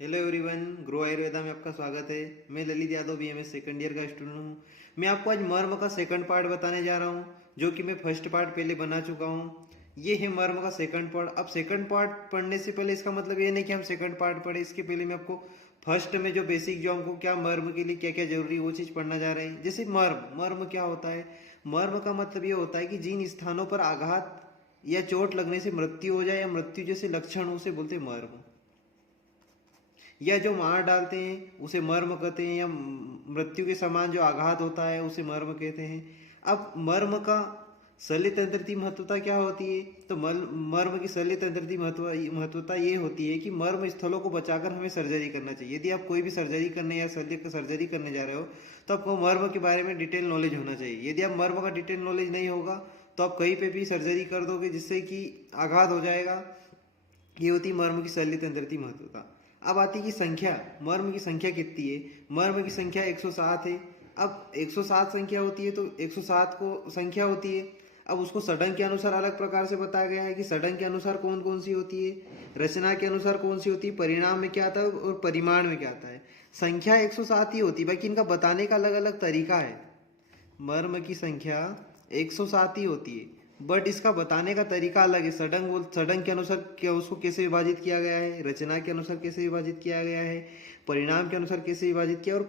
Hello everyone, grow Ayurveda में आपका स्वागत है। मैं Lalit Yadav BMS second year का स्टूडेंट हूँ। मैं आपको आज मर्म का सेकंड पार्ट बताने जा रहा हूँ, जो कि मैं फर्स्ट पार्ट पहले बना चुका हूँ। ये है मर्म का सेकंड पार्ट। अब सेकंड पार्ट पढ़ने से पहले इसका मतलब ये नहीं कि हम सेकंड पार्ट पढ़े, इसके पहले मैं आपको फर्स्ट में जो बेसिक, जो हमको क्या मर्म के लिए क्या क्या जरूरी, वो चीज़ पढ़ना जा रहे हैं। जैसे मर्म मर्म क्या होता है? मर्म का मतलब ये होता है कि जिन स्थानों पर आघात या चोट लगने से मृत्यु हो जाए या मृत्यु जैसे लक्षण, उसे बोलते हैं मर्म। या जो मार डालते हैं उसे मर्म कहते हैं, या मृत्यु के समान जो आघात होता है उसे मर्म कहते हैं। अब मर्म का शल्य तंत्र की महत्वता क्या होती है? तो मर्म की शल्य तंत्र की महत्वता ये होती है कि मर्म स्थलों को बचाकर हमें सर्जरी करना चाहिए। यदि आप कोई भी सर्जरी करने या शल्य का सर्जरी करने जा रहे हो तो आपको मर्म के बारे में डिटेल नॉलेज होना चाहिए। यदि आप मर्म का डिटेल नॉलेज नहीं होगा तो आप कहीं पे भी सर्जरी कर दोगे जिससे कि आघात हो जाएगा। ये होती मर्म की शल्य तंत्र की महत्वता। अब आती की संख्या, मर्म की संख्या कितनी है? मर्म की संख्या 107 है। अब 107 संख्या होती है तो 107 को संख्या होती है। अब उसको षडंग के अनुसार अलग प्रकार से बताया गया है कि षडंग के अनुसार कौन कौन सी होती है, रचना के अनुसार कौन सी होती है, परिणाम में क्या आता है और परिमाण में क्या आता है। संख्या 107 ही होती है, बाकी इनका बताने का अलग अलग तरीका है। मर्म की संख्या 107 ही होती है, बट इसका बताने का तरीका अलग है। सडंग के अनुसार क्या उसको कैसे विभाजित किया गया है, रचना के अनुसार कैसे विभाजित किया गया है, परिणाम के अनुसार कैसे विभाजित किया और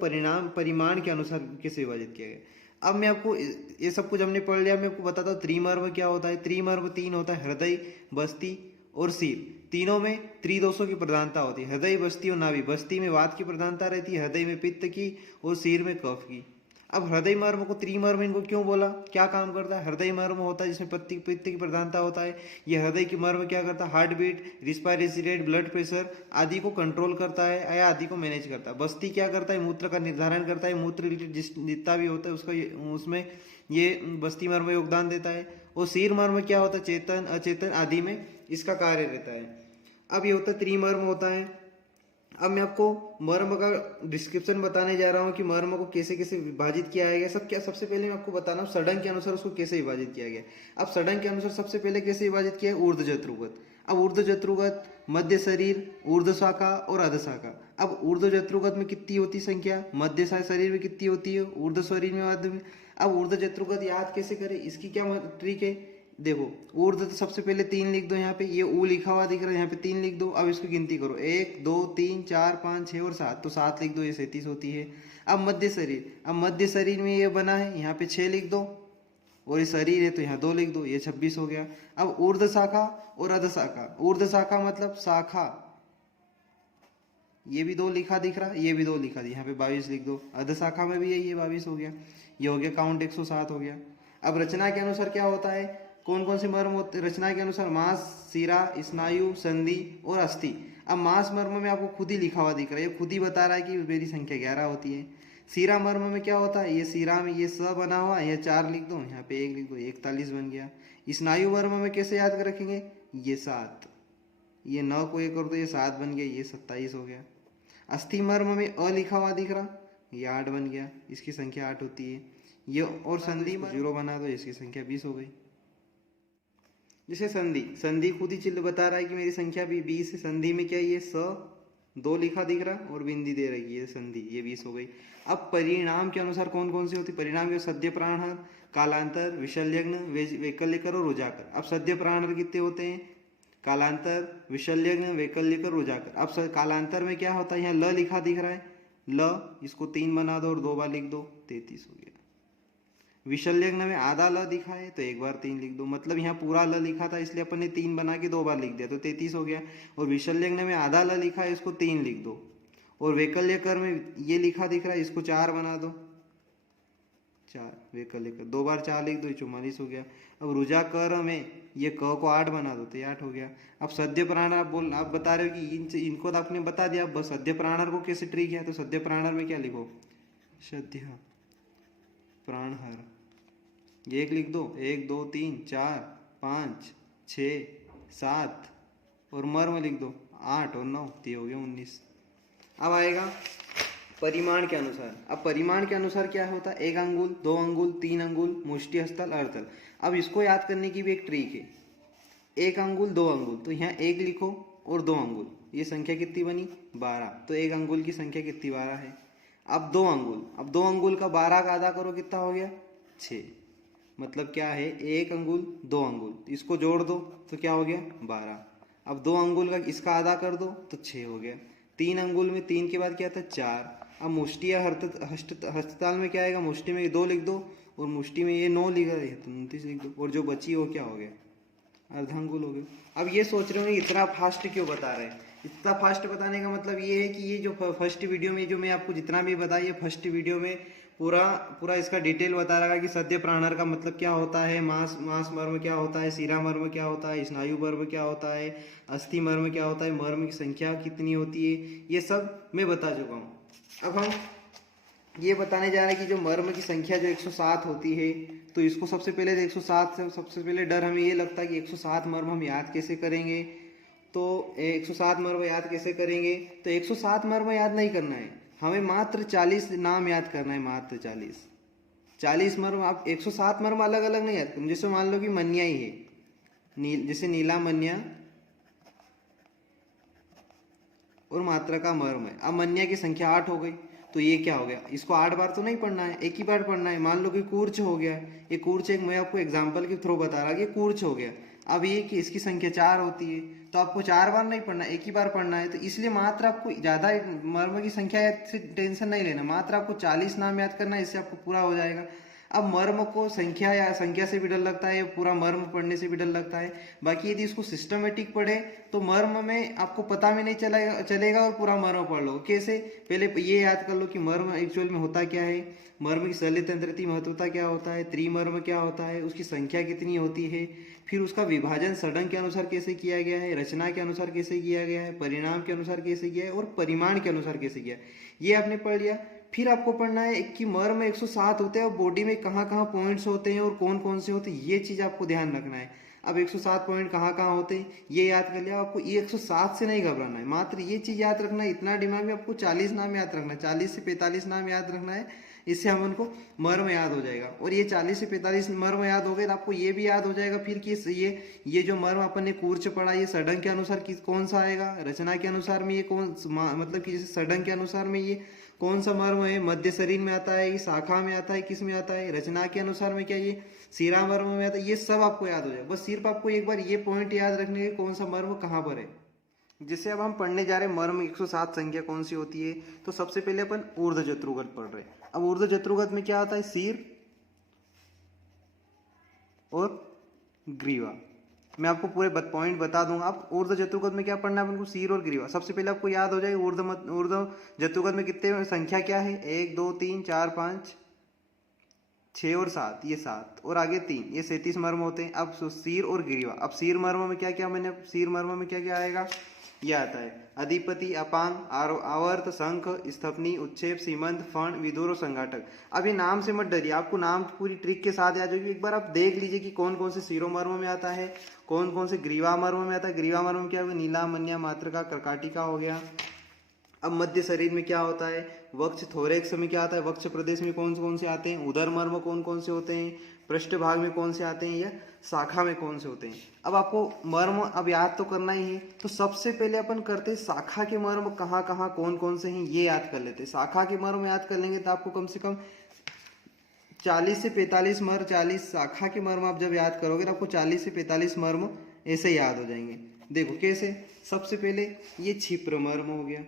परिमाण के अनुसार कैसे विभाजित किया गया। अब मैं आपको ये सब कुछ हमने पढ़ लिया, मैं आपको बताता हूँ त्रिमर्म क्या होता है। त्रिमर्म तीन होता है, हृदय, बस्ती और सिर। तीनों में त्रिदोषों की प्रधानता होती है, हृदय, बस्ती और नाभि। बस्ती में वात की प्रधानता रहती है, हृदय में पित्त की और सिर में कफ की। अब हृदय मर्म को त्रिमर्म इनको क्यों बोला, क्या काम करता है? हृदय मर्म होता है जिसमें पित्त की प्रधानता होता है। ये हृदय की मर्म क्या करता है? Heart beat, respiratory rate, blood pressure आदि को कंट्रोल करता है या आदि को मैनेज करता है। बस्ती क्या करता है? मूत्र का निर्धारण करता है। मूत्र रिलेटेड जितना भी होता है उसका उसमें ये बस्ती मर्म योगदान देता है। और सिर मर्म क्या होता है? चेतन अचेतन आदि में इसका कार्य रहता है। अब ये होता है त्रिमर्म होता है। अब मैं आपको मर्म का डिस्क्रिप्शन बताने जा रहा हूँ कि मर्म को कैसे कैसे विभाजित किया गया। सबसे पहले मैं आपको बताना हूँ षडंग के अनुसार उसको कैसे विभाजित किया गया। अब षडंग के अनुसार सबसे पहले कैसे विभाजित किया है? ऊर्ध्व जत्रुगत। अब ऊर्ध्व जत्रुगत, मध्य शरीर, ऊर्ध्व शाखा और अध शाखा। अब ऊर्ध्व जत्रुगत में कितनी होती संख्या? मध्य शरीर में कितनी होती है? ऊर्ध्व शरीर में, मध्य में। अब ऊर्ध्व जत्रुगत याद कैसे करें, इसकी क्या ट्रिक है? देखो, ऊर्ध्व तो सबसे पहले 3 लिख दो। यहाँ पे ये ऊ लिखा हुआ दिख रहा है, यहाँ पे 3 लिख दो। अब इसको गिनती करो, 1 2 3 4 5 6 और 7, तो 7 लिख दो, ये 37 होती है। अब मध्य शरीर, अब मध्य शरीर में ये बना है, यहाँ पे 6 लिख दो। और ये शरीर है तो यहाँ 2 लिख दो, ये 26 हो गया। अब ऊर्ध्व शाखा और अध शाखा। ऊर्ध्व शाखा मतलब शाखा, ये भी 2 लिखा दिख रहा है, ये भी 2 लिखा दिया, यहाँ पे 22 लिख दो। अध शाखा में भी ये 22 हो गया। ये हो गया काउंट, 107 हो गया। अब रचना के अनुसार क्या होता है? कौन कौन से मर्म होते हैं रचना के अनुसार? मांस, शिरा, स्नायु, संधि और अस्थि। अब मांस मर्म में आपको खुद ही लिखा हुआ दिख रहा है, ये खुद ही बता रहा है कि मेरी संख्या 11 होती है। शिरा मर्म में क्या होता है? ये शिरा में ये स बना हुआ है, ये 4 लिख दो, यहाँ पे 1 लिख दो, 41 बन गया। स्नायु मर्म में कैसे याद कर रखेंगे? ये 7, ये 9 को ये कर दो, ये 7 बन गया, ये 27 हो गया। अस्थि मर्म में अ लिखा हुआ दिख रहा, ये 8 बन गया, इसकी संख्या 8 होती है। ये और संधि 0 बना दो, इसकी संख्या 20 हो गई। जैसे संधि, संधि खुद ही चिल्ल बता रहा है कि मेरी संख्या भी 20 है। संधि में क्या, ये स 2 लिखा दिख रहा और बिंदी दे रही है, संधि, ये 20 हो गई। अब परिणाम के अनुसार कौन कौन सी होती? परिणाम के सद्य प्राणहर, कालांतर, विशल्यग्न, वैकल्यकर और रुजाकर। अब सद्य प्राणहर कितने होते हैं? कालांतर, विशल्यग्न, वैकल्यकर, रुजाकर। अब कालांतर में क्या होता है? यहाँ ल लिखा दिख रहा है, ल, इसको 3 बना दो और 2 बार लिख दो, 33 हो गया। विशल्यग्न में आधा ल दिखा है तो 1 बार 3 लिख दो, मतलब यहाँ पूरा ल लिखा था इसलिए अपन ने 3 बना के 2 बार लिख दिया तो 33 हो गया। और विशल्यग्न में आधा ल लिखा है, इसको 3 लिख दो। और वैकल्यकर में ये लिखा दिख रहा है, इसको 4 बना दो, 4, वैकल्यकर 2 बार 4 लिख दो, 44 हो गया। अब रुजाकर में ये क को 8 बना दो तो ये 8 हो गया। अब सद्य प्राणर आप बता रहे हो कि इनको तो आपने बता दिया, अब सद्य प्राणर को कैसे ट्री किया? तो सद्य प्राणर में क्या लिखो? सद्य प्राणहर, 1 लिख दो, 1 2 3 4 5 6 7 और मर्म लिख दो 8 और 9, तो हो गया 19। अब आएगा परिमाण के अनुसार। अब परिमाण के अनुसार क्या होता है? 1 अंगुल, 2 अंगुल, 3 अंगुल, मुष्टि, हस्तल, अर्थल। अब इसको याद करने की भी एक ट्रिक है। 1 अंगुल, 2 अंगुल, तो यहाँ 1 लिखो और 2 अंगुल, ये संख्या कितनी बनी 12। तो 1 अंगुल की संख्या कितनी 12 है। अब 2 अंगुल, अब 2 अंगुल का 12 का आधा करो कितना हो गया 6। मतलब क्या है 1 अंगुल 2 अंगुल, इसको जोड़ दो तो क्या हो गया 12। अब 2 अंगुल का इसका आधा कर दो तो 6 हो गया। 3 अंगुल में 3 के बाद क्या था 4। अब मुष्टि या हस्तताल में क्या आएगा, मुष्टि में 2 लिख दो और मुष्टि में ये 9 लिखा है तो 29 लिख दो, और जो बची वो क्या हो गया अर्धांगुल हो गया। अब ये सोच रहे होंगे इतना फास्ट क्यों बता रहे हैं। इतना फास्ट बताने का मतलब ये है कि ये जो फर्स्ट वीडियो में जो मैं आपको जितना भी बताया, ये फर्स्ट वीडियो में पूरा पूरा इसका डिटेल बता रहा है कि सद्य प्राणर का मतलब क्या होता है, मांस मांस मर्म क्या होता है, शिरा मर्म क्या होता है, स्नायु मर्म क्या होता है, अस्थि मर्म क्या होता है, मर्म की संख्या कितनी होती है, ये सब मैं बता चुका हूँ। अब हम ये बताने जा रहे हैं कि जो मर्म की संख्या जो 107 होती है, तो इसको सबसे पहले 107 से सबसे पहले डर हमें ये लगता है कि 107 मर्म हम याद कैसे करेंगे। तो 107 मर्म याद कैसे करेंगे, तो 107 मर्म याद नहीं करना है, हमें मात्र 40 नाम याद करना है, मात्र 40 मर्म। आप 107 मर्म अलग अलग नहीं याद करना। जैसे मान लो कि मन्या ही है, जैसे नीला मन्या और मात्रा का मर्म है। अब मन्या की संख्या 8 हो गई, तो ये क्या हो गया, इसको 8 बार तो नहीं पढ़ना है, एक ही बार पढ़ना है। मान लो कि कूर्च हो गया, ये कूर्च एक मैं आपको एग्जांपल के थ्रू बता रहा कि कूर्च हो गया। अब ये कि इसकी संख्या 4 होती है, तो आपको 4 बार नहीं पढ़ना, एक ही बार पढ़ना है। तो इसलिए मात्र आपको ज़्यादा मर्म की संख्या से टेंशन नहीं लेना, मात्र आपको 40 नाम याद करना है, इससे आपको पूरा हो जाएगा। अब मर्म को संख्या या संख्या से भी डर लगता है, पूरा मर्म पढ़ने से भी डर लगता है। बाकी यदि इसको सिस्टमेटिक पढ़े तो मर्म में आपको पता भी नहीं चलेगा और पूरा मर्म पढ़ लो। कैसे, पहले ये याद कर लो कि मर्म एक्चुअल में होता क्या है, मर्म की शल्य तंत्रति महत्वता क्या होता है, त्रिमर्म क्या होता है, उसकी संख्या कितनी होती है, फिर उसका विभाजन षडंग के अनुसार कैसे किया गया है, रचना के अनुसार कैसे किया गया है, परिणाम के अनुसार कैसे किया है और परिमाण के अनुसार कैसे किया, ये आपने पढ़ लिया। फिर आपको पढ़ना है कि मर्म 107 होते हैं और बॉडी में कहाँ कहाँ पॉइंट्स होते हैं और कौन कौन से होते हैं, ये चीज़ आपको ध्यान रखना है। अब 107 पॉइंट कहाँ कहाँ होते हैं ये याद कर लिया, आपको ये 107 से नहीं घबराना है, मात्र ये चीज़ याद रखना है। इतना दिमाग में आपको 40 नाम याद रखना है, 40 से 45 नाम याद रखना है, इससे हम उनको मर्म याद हो जाएगा। और ये 40 से 45 मर्म याद हो गए तो आपको ये भी याद हो जाएगा फिर कि ये जो मर्म अपन ने कूर्च पढ़ा, ये षडंग के अनुसार कौन सा आएगा, रचना के अनुसार में ये कौन, मतलब कि जैसे षडंग के अनुसार में ये कौन सा मर्म है, मध्य शरीर में आता है, शाखा में आता है, किस में आता है, रचना के अनुसार में क्या ये शिरा मर्म में आता है, ये सब आपको याद हो जाएगा। बस सिर्फ आपको एक बार ये पॉइंट याद रखने के कौन सा मर्म कहाँ पर है। जैसे अब हम पढ़ने जा रहे हैं मर्म 107 संख्या कौन सी होती है, तो सबसे पहले अपन ऊर्ध्व जत्रुगत पढ़ रहे हैं। अब ऊर्ध्व जत्रुगत में क्या होता है, सिर और ग्रीवा। मैं आपको पूरे पॉइंट बता दूंगा। आप ऊर्ध्व जत्रुगत में क्या पढ़ना है अपन को, सिर और ग्रीवा। सबसे पहले आपको याद हो जाएगा ऊर्ध्व जत्रुगत में कितने संख्या क्या है, 1 2 3 4 5 6 और 7, ये 7 और आगे 3, ये 37 मर्म होते हैं। अब सिर और ग्रीवा। अब सिर मर्म में क्या क्या, मैंने सिर मर्म में क्या क्या आएगा, ये आता है अधिपति, अपांग, आवर्त, शंख, स्थपनी, उच्छेप, सीमंत, फण, विदुर और संघाटक। अब ये नाम से मत डरिए, आपको नाम पूरी ट्रिक के साथ याद होगी। एक बार आप देख लीजिए कि कौन कौन से शिरोमर्म में आता है, कौन कौन से ग्रीवा मर्म में आता है। ग्रीवा मर्म क्या होगा, नीला, मन्या, मात्रका, कर्काटिका हो गया। अब मध्य शरीर में क्या होता है, वक्ष, थोरेक्स में क्या आता है, वक्ष प्रदेश में कौन कौन से आते हैं, उदर मर्म कौन कौन से होते हैं, पृष्ठ भाग में कौन से आते हैं, या शाखा में कौन से होते हैं। अब आपको मर्म अब याद तो करना ही है, तो सबसे पहले अपन करते हैं शाखा के मर्म कहाँ कहाँ कौन कौन से हैं ये याद कर लेते हैं। शाखा के मर्म याद कर लेंगे तो आपको कम से कम 40 से 45 मर्म, 40 शाखा के मर्म आप जब याद करोगे तो आपको 40 से 45 मर्म ऐसे याद हो जाएंगे। देखो कैसे, सबसे पहले ये क्षिप्र मर्म हो गया,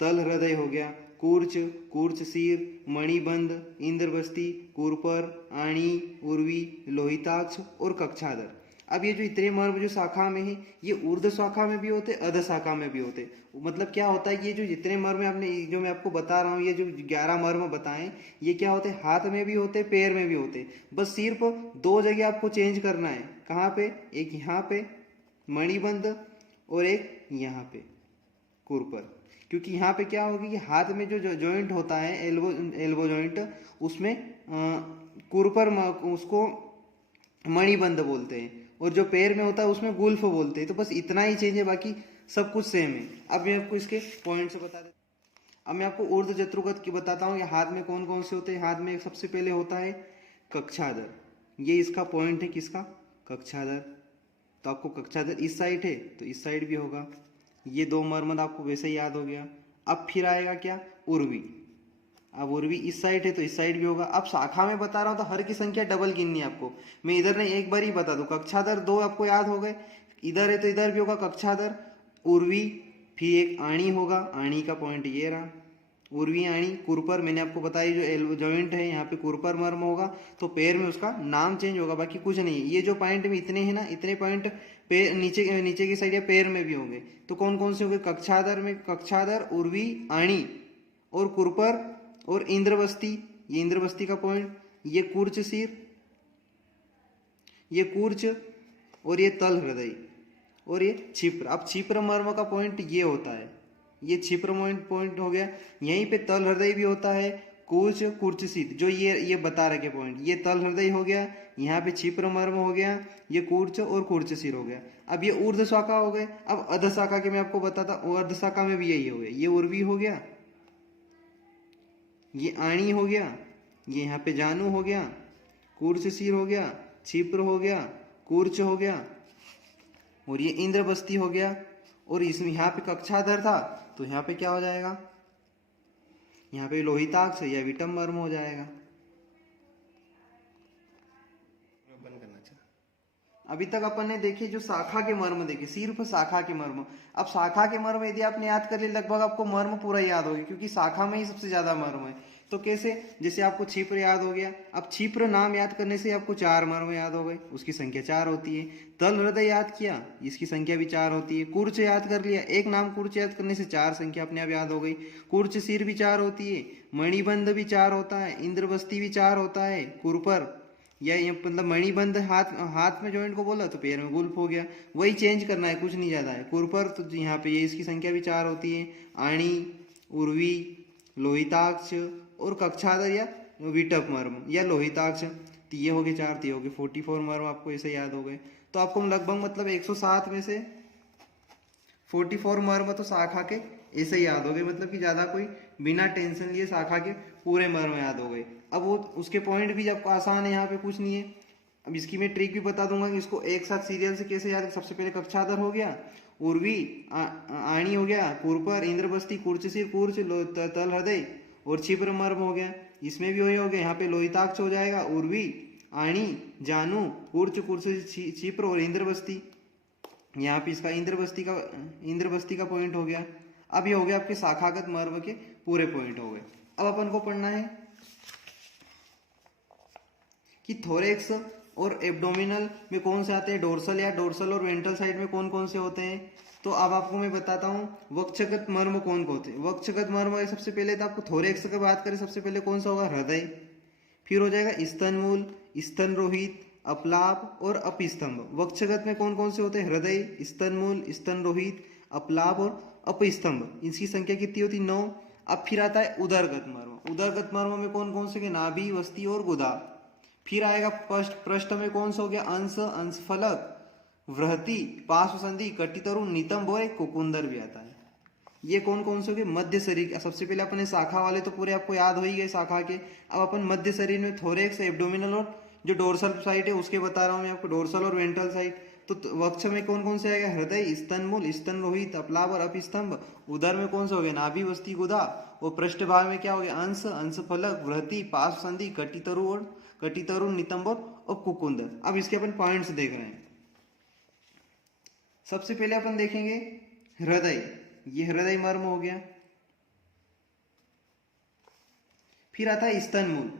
तल हृदय हो गया, कूर्च, कूर्च सिर, मणिबंध, इंद्रबस्ती, कुरपर, आणी, उर्वी, लोहिताक्ष और कक्षाधर। अब ये जो इतने मर्म जो शाखा में है, ये ऊर्ध्व शाखा में भी होते, अध शाखा में भी होते। मतलब क्या होता है कि ये जो जितने मर्म आपने जो मैं आपको बता रहा हूँ, ये जो 11 मर्म बताएं, ये क्या होते, हाथ में भी होते, पैर में भी होते। बस सिर्फ 2 जगह आपको चेंज करना है। कहाँ पे, एक यहाँ पे मणिबंध और एक यहाँ पे कुरपर। क्योंकि यहाँ पे क्या होगी कि हाथ में जो जॉइंट होता है, एल्बो जॉइंट, उसमें कुरपर उसको मणिबंध बोलते हैं, और जो पैर में होता है उसमें गुल्फ बोलते हैं। तो बस इतना ही चेंज है, बाकी सब कुछ सेम है। अब मैं आपको इसके पॉइंट्स बता देता। अब मैं आपको ऊर्ध्व जत्रुगत की बताता हूँ, ये हाथ में कौन कौन से होते हैं। हाथ में सबसे पहले होता है कक्षाधर, ये इसका पॉइंट है, किसका, कक्षाधर। तो आपको कक्षाधर इस साइड है तो इस साइड भी होगा। ये दो मर्म आपको वैसे ही याद हो गया। अब फिर आएगा क्या, उर्वी। अब उर्वी इस साइड है तो इस साइड भी होगा। अब शाखा में बता रहा हूँ तो हर की संख्या डबल गिननी है आपको। मैं इधर नहीं, एक बार ही बता दूं। कक्षाधर दो आपको याद हो गए, इधर है तो इधर भी होगा कक्षाधर, उर्वी, फिर एक आणी होगा, आणी का पॉइंट ये रहा, उर्वी आणी। कुरपर मैंने आपको बताई जो एल्बो जॉइंट है यहाँ पे कुरपर मर्म होगा, तो पैर में उसका नाम चेंज होगा, बाकी कुछ नहीं। ये जो पॉइंट में इतने हैं ना, इतने पॉइंट पैर नीचे की साइड या पैर में भी होंगे। तो कौन कौन से होंगे, कक्षाधर में कक्षाधर, उर्वी, आणी और कुरपर और इंद्रवस्ती। ये इंद्रवस्ती का पॉइंट, ये कूर्च सिर, ये कूर्च और ये तल हृदय और ये क्षिप्र। अब क्षिप्र मर्म का पॉइंट ये होता है, ये क्षिप्र पॉइंट हो गया। यहीं पे तल हृदय भी होता है, कूर्च कूर्चसित, जो ये बता रखे पॉइंट। ये तल हृदय हो गया, यहाँ पे क्षिप्र मर्म हो गया, ये कूर्च और कूर्चसिर हो गया। अब ये ऊर्ध्व शाखा हो गए। अब अध शाखा के मैं आपको बताता, अर्ध शाखा में भी यही हो गया। ये उर्वी हो गया, ये आणी हो गया, ये यहाँ पे जानू हो गया, कूर्च सिर हो गया, क्षिप्र हो गया, कूर्च हो गया और ये इंद्रबस्ती हो गया। और इसमें यहाँ पे कक्षाधर था तो यहाँ पे क्या हो जाएगा, यहाँ पे लोहिताक्ष या विटम मर्म हो जाएगा। बंद करना चाहिए। अभी तक अपन ने देखे जो शाखा के मर्म देखे, सिर्फ शाखा के मर्म। अब शाखा के मर्म यदि आपने याद कर लिए, लगभग आपको मर्म पूरा याद हो गया, क्योंकि शाखा में ही सबसे ज्यादा मर्म है। तो कैसे, जैसे आपको क्षिप्र याद हो गया, अब क्षिप्र नाम याद करने से आपको 4 मर्म याद हो गए, उसकी संख्या 4 होती है। तल हृदय याद किया, इसकी संख्या भी 4 होती है। कूर्च याद कर लिया, एक नाम कूर्च याद करने से 4 संख्या अपने आप याद हो गई। कूर्च सिर भी 4 होती है, मणिबंध भी 4 होता है, इंद्रबस्ती भी 4 होता है, कुरपर या ये मतलब मणिबंध हाथ में जॉइंट को बोला तो पैर में गुल्फ हो गया, वही चेंज करना है, कुछ नहीं ज्यादा है। कुरपर तो यहाँ पे ये इसकी संख्या भी 4 होती है। आणी, उर्वी, लोहिताक्ष और कक्षाधर या विटप मर्म या लोहिताक्ष, तो ये हो गए 4, तो ये हो गए 44 मर्म आपको ऐसे याद हो गए। तो आपको लगभग मतलब 107 में से 44 मर्म तो शाखा के ऐसे ही याद हो गए, मतलब कि ज्यादा कोई बिना टेंशन लिए शाखा के पूरे मर्म याद हो गए। अब वो उसके पॉइंट भी आपको आसान है, यहाँ पे कुछ नहीं है। अब इसकी मैं ट्रिक भी बता दूंगा कि इसको एक साथ सीरियल से कैसे याद। सबसे पहले कक्षाधर हो गया, उर्वी, आणी हो गया, कुरपर, इंद्रबस्ती, कूर्चसिर, कूर्च, तल हृदय और क्षिप्र मर्म हो गया। इसमें भी वही हो गया, यहाँ पे लोहिताक्ष हो जाएगा, उर्वी, आणी, जानू, कूर्च, कूर्च, क्षिप्र और इंद्रबस्ती। यहाँ पे इसका इंद्रबस्ती का पॉइंट हो गया। अब ये हो गया आपके शाखागत मर्म के पूरे पॉइंट हो गए। अब अपन को पढ़ना है कि थोरेक्स और एब्डोमिनल में कौन से आते हैं, डोर्सल या डोर्सल और वेंट्रल साइड में कौन कौन से होते हैं। तो अब आपको मैं बताता हूँ वक्षगत मर्म कौन कौन होते हैं। वक्षगत मर्म है, सबसे पहले तो आपको थोरेक्स की बात करें, सबसे पहले कौन सा होगा, हृदय, फिर हो जाएगा स्तनमूल, स्तन रोहित, अपलाप और अपस्तंभ। वक्षगत में कौन कौन से होते हैं, हृदय, स्तनमूल, स्तन रोहित, अपलाप और अपस्तंभ। इसकी संख्या कितनी होती है, 9। अब फिर आता है उदरगत मर्म। उदरगत मर्म में कौन कौन से, नाभि, वस्ती और गुदा। फिर आएगा पृष्ठ में कौन सा हो गया, अंश, अंशफलक, वृहति, पार्श्वसंधि, कटितरु, नितंब और एक कुकुंदर भी आता है। ये कौन कौन से हो गए, मध्य शरीर। सबसे पहले अपने शाखा वाले तो पूरे आपको याद हो ही गए शाखा के। अब अपन मध्य शरीर में थोरेक्स, एब्डोमिनल और जो डोर्सल साइड है उसके बता रहा हूँ मैं आपको, डोर्सल और वेंट्रल साइड। तो वक्ष में कौन कौन से आएगा, हृदय, स्तनमूल, स्तन रोहित, अपलाप और अपस्तंभ। उदर में कौन सा हो गया, नाभि, वस्ती, गुदा। और पृष्ठ भाग में क्या हो गया, अंश, अंशफलक, वृहति, पार्श्वसंधि, कटितरु, नितंब और कुकुंदर। अब इसके अपन पॉइंट्स देख रहे हैं। सबसे पहले अपन देखेंगे हृदय, ये हृदय मर्म हो गया। फिर आता है स्तनमूल,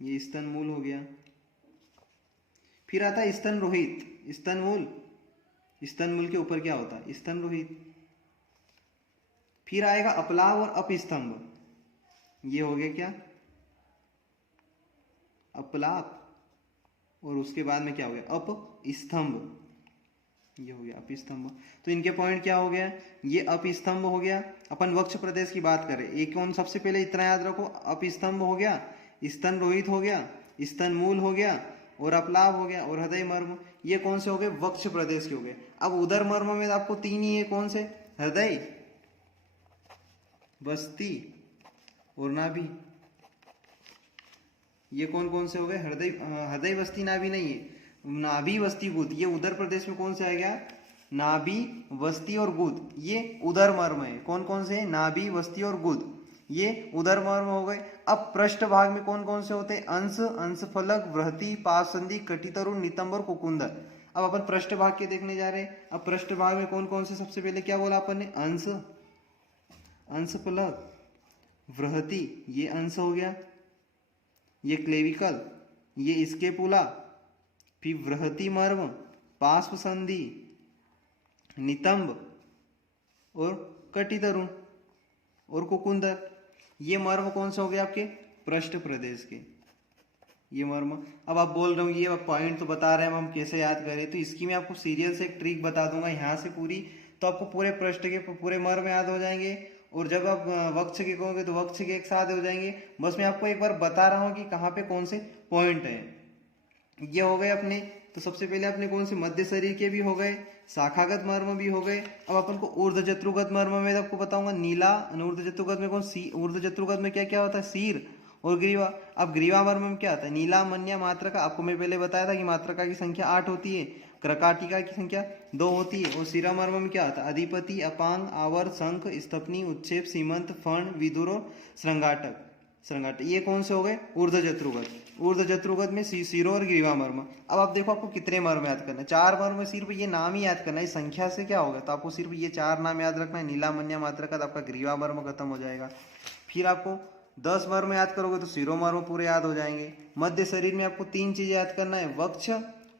ये स्तनमूल हो गया। फिर आता है स्तन रोहित, स्तनमूल, स्तनमूल के ऊपर क्या होता है, स्तन रोहित। फिर आएगा अपलाव और अपस्तंभ, ये हो गया क्या, अपलाप। और उसके बाद में क्या हो गया, अपस्तंभ, ये हो गया अपस्तंभ। तो इनके पॉइंट क्या हो गया, ये अपस्तंभ हो गया। अपन वक्ष प्रदेश की बात करें, एक कौन, सबसे पहले इतना याद रखो, अपस्तंभ हो गया, स्तन रोहित हो गया, स्तन मूल हो गया और अपलाप हो गया और हृदय मर्म। ये कौन से हो गए, वक्ष प्रदेश के हो गए। अब उदर मर्म में आपको 3 ही है, कौन से, हृदय, बस्ती और नाभि। ये कौन कौन से हो गए, हृदय, बस्ती, नाभि नहीं है, नाभि, वस्ती, गुद। ये उदर प्रदेश में कौन से आ गया, नाभि, वस्ती और गुद ये उदर मर्म है। कौन कौन से? नाभि, वस्ती और गुद ये उदर मर्म हो गए। अब पृष्ठ भाग में कौन कौन से होते हैं? अंश, अंशफलक, वृहति, पार्श्वसंधि, कटितरु, नितंब और कुकुंदर। अब अपन पृष्ठ भाग के देखने जा रहे हैं। अब पृष्ठ भाग में कौन कौन से? सबसे पहले क्या बोला अपन ने? अंश, अंशफलक, वृहति ये अंश हो गया, ये क्लेविकल, ये स्केपुला, फिर वृहति मर्म, पार्श्व संधि, नितंब और कटितरुण और कुकुंदर। ये मर्म कौन से हो गए आपके? पृष्ठ प्रदेश के ये मर्म। अब आप बोल रहे हो ये पॉइंट तो बता रहे हैं हम कैसे याद करें, तो इसकी मैं आपको सीरियल से एक ट्रिक बता दूंगा यहाँ से पूरी, तो आपको पूरे पृष्ठ के पूरे मर्म याद हो जाएंगे। और जब आप वक्ष के कहोगे तो वक्ष के एक साथ हो जाएंगे। बस मैं आपको एक बार बता रहा हूँ कि कहाँ पे कौन से पॉइंट है। ये हो गए अपने। तो सबसे पहले अपने कौन से? मध्य शरीर के भी हो गए, शाखागत मर्म भी हो गए। अब अपन को ऊर्ध्व जत्रुगत मर्म में आपको बताऊंगा नीला, ऊर्ध्व जत्रुगत में कौन? ऊर्ध्व जत्रुगत में क्या क्या होता है? सिर और ग्रीवा। अब ग्रीवा मर्म में क्या आता है? नीला, मन्या, मात्रका। आपको मैं पहले बताया था कि मात्रका की संख्या 8 होती है, क्रकाटिका की संख्या 2 होती है। और शिरा मर्म में क्या आता है? अधिपति, अपांग, आवर्त, शंख, स्तपनी, उच्छेप, सीमंत, फण, विदुर और श्रृंगाटक। श्रृंगाटक ये कौन से हो गए? ऊर्ध्व जत्रुगत। ऊर्ध्व जत्रुगत में सिरो और ग्रीवा मर्म। अब आप देखो आपको कितने मर्म याद करना है? 4 मर्म। सिर्फ ये नाम ही याद करना है, संख्या से क्या होगा? तो आपको सिर्फ ये 4 नाम याद रखना है। नीला, मन्या, मात्रका, तो आपका ग्रीवा मर्म खत्म हो जाएगा। फिर आपको 10 मर्म याद करोगे तो सिरो मर्म पूरे याद हो जाएंगे। मध्य शरीर में आपको 3 चीजें याद करना है, वक्ष,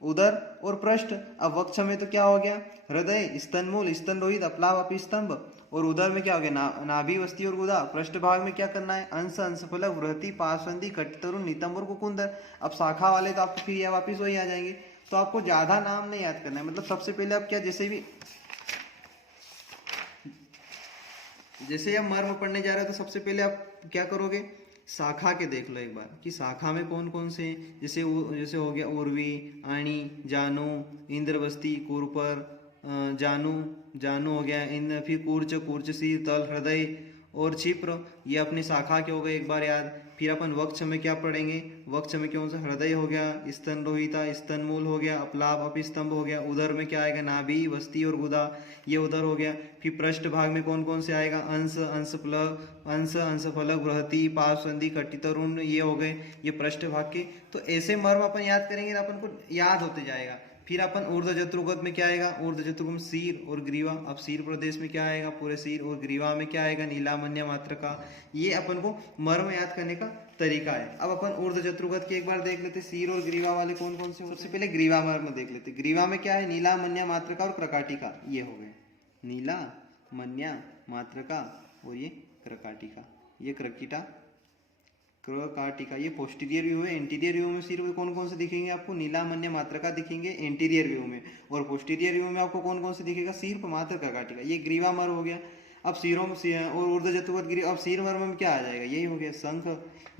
उदर और पृष्ठ। अब वक्ष में तो क्या हो गया? हृदय, स्तनमूल, स्तनरोहित, अपलाव, अपिस्तंभ। और उदर में क्या हो गया? नाभि, वस्ती और गुदा। पृष्ठ भाग में क्या करना है? अंश, अंशफलक, वृहति, पार्श्वसंधि, कटितरुण, नितंब और कुकुंदर। अब शाखा वाले तो आपको फिर यह वापिस वही आ जाएंगे। तो आपको ज्यादा नाम नहीं याद करना है। मतलब सबसे पहले आप क्या, जैसे आप मर्म पढ़ने जा रहे हो तो सबसे पहले आप क्या करोगे? शाखा के देख लो एक बार कि शाखा में कौन कौन से हैं। जैसे हो गया उर्वी, आणी, जानु, इंद्रवस्ती, कुरपर, जानु, जानु हो गया इन, फिर कूर्च, कूर्चसी, तल, हृदय और क्षिप्र। ये अपनी शाखा के हो गए एक बार याद। फिर अपन वक्ष में क्या पढ़ेंगे? वक्ष में कौन सा? हृदय हो गया, स्तन रोहिता, स्तनमूल हो गया, अपलाभ, अपिस्तंभ हो गया। उदर में क्या आएगा? नाभि, वस्ती और गुदा ये उदर हो गया। फिर पृष्ठ भाग में कौन कौन से आएगा? अंश, अंश, अंशफलक, बृहति, पार्श्वसंधि, कटितरुण ये हो गए ये पृष्ठ भाग के। तो ऐसे मर्म अपन याद करेंगे तो अपन को याद होते जाएगा। फिर अपन ऊर्ध्व जत्रुगत में क्या आएगा? ऊर्ध्व जत्रुगत में सिर और ग्रीवा। अब सिर प्रदेश में क्या आएगा? पूरे सिर। और ग्रीवा में क्या आएगा? नीला, मन्या, मात्रका। ये अपन को मर्म याद करने का तरीका है। अब अपन ऊर्ध्व जत्रुगत के एक बार देख लेते, सिर और ग्रीवा वाले कौन कौन से। सबसे पहले ग्रीवा मर्म देख लेते। ग्रीवा में क्या है? नीला, मन्या, मात्रका और क्रकाटिका ये हो गए। नीला, मन्या, मात्रका और ये क्रकाटिका। ये क्रकिटा, क्रकाटिका ये पोस्टीरियर व्यू है। एंटीरियर व्यू में सिर्फ कौन कौन से दिखेंगे आपको? नीला, मन्या, मात्रका दिखेंगे एंटीरियर व्यू में। और पोस्टीरियर व्यू में आपको कौन कौन से दिखेगा? सिर्फ मात्र क्रकाटिका। ये ग्रीवा मर्म हो गया। अब सिरों और ऊर्ध्व जत्रुगत ग्रीवा। अब सिर मर्म में क्या आ जाएगा? यही हो गया शंख,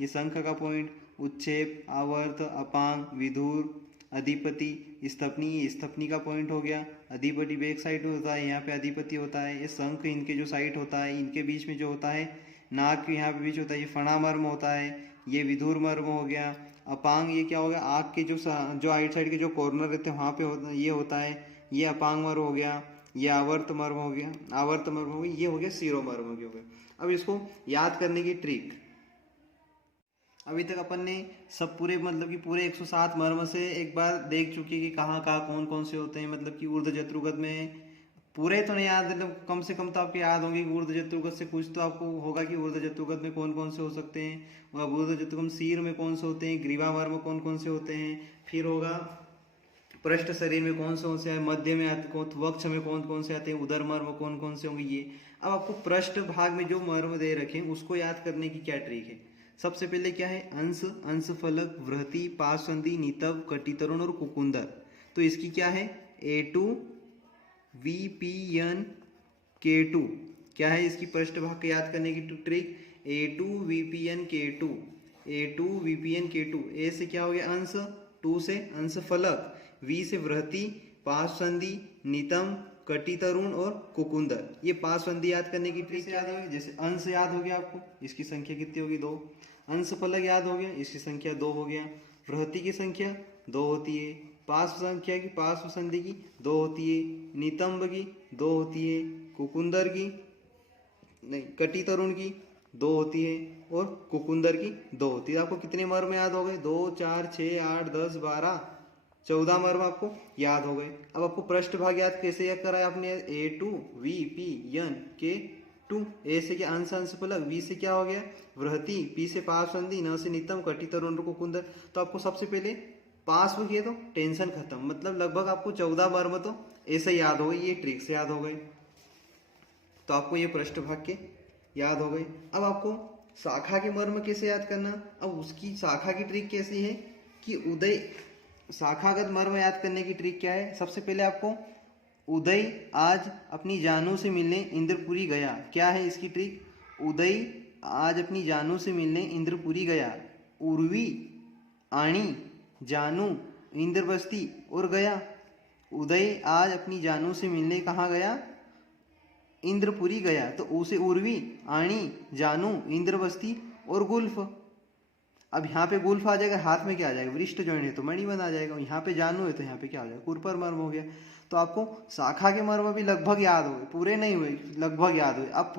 ये शंख का पॉइंट। उच्छेप, आवर्त, अपांग, विधुर, अधिपति, स्तपनी, ये स्तपनी का पॉइंट हो गया। अधिपति बैक साइड होता है, यहाँ पे अधिपति होता है। ये शंख इनके जो साइड होता है, इनके बीच में जो होता है, नाक के यहाँ पे बीच होता है, ये फणा मर्म होता है। ये विधुर मर्म हो गया। अपांग ये क्या हो गया? आँख के जो आइट साइड के जो कॉर्नर रहते हैं वहाँ पे ये होता है, ये अपांग मर्म हो गया। ये आवर्त मर्म हो गया, आवर्त मर्म हो गया। ये हो गया सिरो मर्म हो गया। अब इसको याद करने की ट्रिक, अभी तक अपन ने सब पूरे मतलब कि पूरे 107 मर्म से एक बार देख चुके कि कहाँ कहाँ कौन कौन से होते हैं। मतलब कि ऊर्ध्व जत्रुगत में पूरे तो नहीं याद, मतलब कम से कम तो आपके याद होंगे कि ऊर्ध्व जत्रुगत से कुछ तो आपको होगा कि ऊर्ध्व जत्रुगत में कौन कौन से हो सकते हैं। और ऊर्ध्व जत्रुगत सिर में कौन से होते हैं, ग्रीवा मर्म कौन कौन से होते हैं। फिर होगा पृष्ठ शरीर में कौन से हैं, मध्य में आते कौन, वक्ष में कौन कौन से आते हैं, उदर मर्म कौन कौन से होंगे ये। अब आपको पृष्ठ भाग में जो मर्म दे रखे हैं उसको याद करने की क्या ट्रिक है? सबसे पहले क्या है? अंश, अंशफलक, वृहति, पार्श्वसंधि, नितंब, कटितरुण और कुकुंदर। तो इसकी क्या है? A2 VPN K2 क्या है इसकी पृष्ठ भाग को याद करने की trick? A2 VPN K2, A2 VPN K2। A से क्या हो गया? अंश, 2 से अंशफलक, V से वृहति, पार्श्वसंधि, नितंब, कटितरुण और कुकुंदर। ये 5 संधि याद करने की ट्रिक याद होगी। जैसे अंश याद हो गया आपको, इसकी संख्या कितनी होगी? 2। अंशफलक याद हो गया, इसकी संख्या 2 हो गया। वृहति की संख्या 2 होती है। पार्श्व संख्या की पार्श्व संधि की 2 होती है, नितंब की 2 होती है, कुकुंदर की नहीं कटी तरुण की 2 होती है और कुकुंदर की 2 होती है। आपको कितने मर्म याद हो गए? 2 4 6 8 10 12 14 मर्म आपको याद हो गए। अब आपको पृष्ठभाग याद कैसे याद करा है आपने? A2 VP N K2, ए से क्या अंश अंश फलक, वी से क्या हो गया वृहति, पी से पार्श्व संधि, न से नितंब, कटी तरुण कुकुंदर। तो आपको सबसे पहले पार्श्व किए तो टेंशन खत्म, मतलब लगभग आपको 14 मर्म तो ऐसे याद हो गए, ये ट्रिक से याद हो गए। तो आपको ये पृष्ठभाग के याद हो गए। अब आपको शाखा के मर्म कैसे याद करना? अब उसकी शाखा की ट्रिक कैसी है कि उदय शाखागत मर्म याद करने की ट्रिक क्या है? सबसे पहले आपको उदय आज अपनी जानू से मिलने इंद्रपुरी गया, क्या है इसकी ट्रिक? उदय आज अपनी जानू से मिलने इंद्रपुरी गया, उर्वी आणी जानू इंद्रबस्ती और गया। उदय आज अपनी जानू से मिलने कहाँ गया? इंद्रपुरी गया। तो उसे उर्वी आणी जानू इंद्रबस्ती और गुल्फ। अब यहाँ पे गुल्फ आ जाएगा, हाथ में क्या आ जाएगा? वृष्ट जॉइंट है तो मणिबंध आ जाएगा। यहाँ पे जानू है तो यहाँ पे क्या हो जाएगा? कुरपर मर्म हो गया। तो आपको शाखा के मर्म भी लगभग याद हो गए, पूरे नहीं हुए, लगभग याद हुए। अब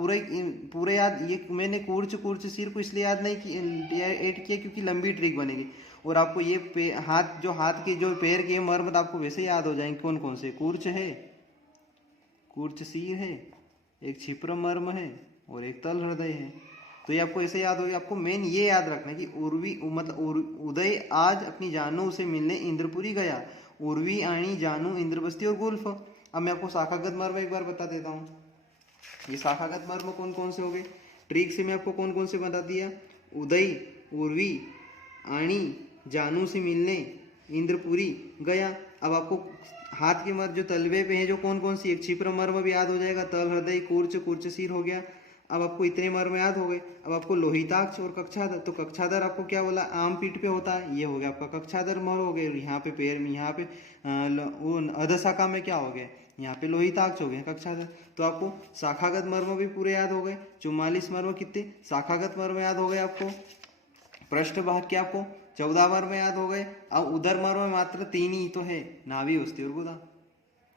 पूरे याद, ये मैंने कूर्च कूर्च सिर को इसलिए याद नहीं ऐड किया क्योंकि लंबी ट्रिक बनेगी। और आपको ये हाथ के जो पैर के मर्म आपको वैसे याद हो जाएंगे। कौन कौन से? कूर्च है, कूर्च सिर है, एक क्षिप्रम मर्म है और एक तल हृदय है। तो ये आपको ऐसे याद होगी। आपको मेन ये याद रखना है कि उर्वी मतलब उदय आज अपनी जानू से मिलने इंद्रपुरी गया, उर्वी आणी जानू इंद्रबस्ती और गुल्फ। अब मैं आपको शाखागत मर्म एक बार बता देता हूँ। ये शाखागत मर्म कौन कौन से हो गए? ट्रिक से मैं आपको कौन कौन से बता दिया? उदय उर्वी आणी जानू से मिलने इंद्रपुरी गया। अब आपको हाथ के मर्म जो तलवे पे हैं जो कौन कौन सी? एक क्षिप्रम मर्म भी याद हो जाएगा, तल हृदय कूर्च कूर्च सिर हो गया। अब आपको इतने मर्म याद हो गए। अब आपको लोहिताक्ष और कक्षाधर, तो कक्षाधर आपको क्या बोला? आम पीठ पे होता है, ये हो गया आपका कक्षाधर मर्म हो गया। यहाँ पे पैर में, यहाँ पे अधशाखा में क्या हो गया? यहाँ पे लोहिताक्ष हो गया कक्षाधर। तो आपको शाखागत मर्म भी पूरे याद हो गए। 44 मर्म कितने शाखागत मर्म याद हो गए आपको। पृष्ठभाग के आपको 14 मर्म याद हो गए। अब उदर मर्म मात्र 3 ही तो है, नाभि अस्ति और गुदा।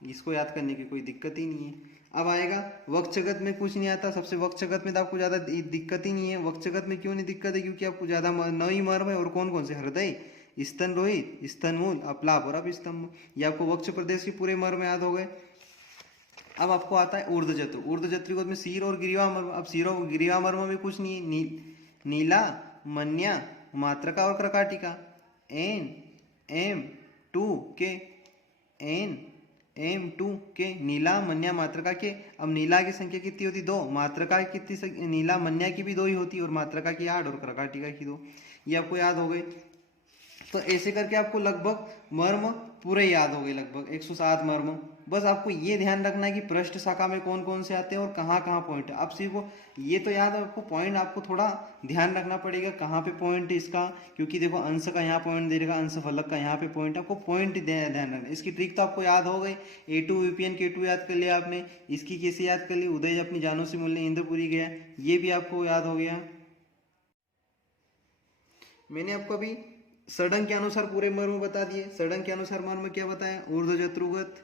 इसको याद करने की कोई दिक्कत ही नहीं है। अब आएगा वक्षगत में कुछ नहीं आता। सबसे वक्षगत में तो आपको ज्यादा दिक्कत ही नहीं है। वक्षगत में क्यों नहीं दिक्कत है? क्योंकि आपको ज्यादा 9 ही मर्म है। और कौन कौन से? हृदय, स्तन रोहित, स्तन मूल, अपलाप और अपस्तंभ। ये आपको वक्ष प्रदेश के पूरे मर्म याद हो गए। अब आपको आता है ऊर्ध्व जत्रु। ऊर्ध्व जत्रिगोद में सिर और गिरिवा मर्म। अब सिर और गिरिवा मर्म में कुछ नहीं है। नीला, मन्या, मात्रका और क्रकाटिका। N M2 के N M2 के नीला मन्या मात्रका के। अब नीला की संख्या कितनी होती? 2। मात्रका की कितनी? नीला मन्या की भी 2 ही होती है और मात्रका की 8 और क्रकाटिका की 2। ये आपको याद हो गए। तो ऐसे करके आपको लगभग मर्म पूरे याद हो गए, लगभग 107 मर्म। बस आपको ये ध्यान रखना है कि पृष्ठ शाखा में कौन कौन से आते हैं और कहाँ कहाँ पॉइंट है। आप सिर्फ ये तो याद है, आपको पॉइंट आपको थोड़ा ध्यान रखना पड़ेगा कहाँ पे पॉइंट है इसका। क्योंकि देखो अंश का यहाँ पॉइंट दे देगा, अंश फलक का यहाँ पे पॉइंट, आपको पॉइंट ध्यान रखना। इसकी ट्रिक तो आपको याद हो गई। A2 VPN K2 याद कर लिया आपने। इसकी कैसे याद कर ली? उदय अपनी जानों से मिलने इंद्रपुरी गया, ये भी आपको याद हो गया। मैंने आपको अभी सड़ंग के अनुसार पूरे मर्म बता दिए। सड़ंग के अनुसार मर्म क्या बताया? ऊर्ध्व जत्रुगत।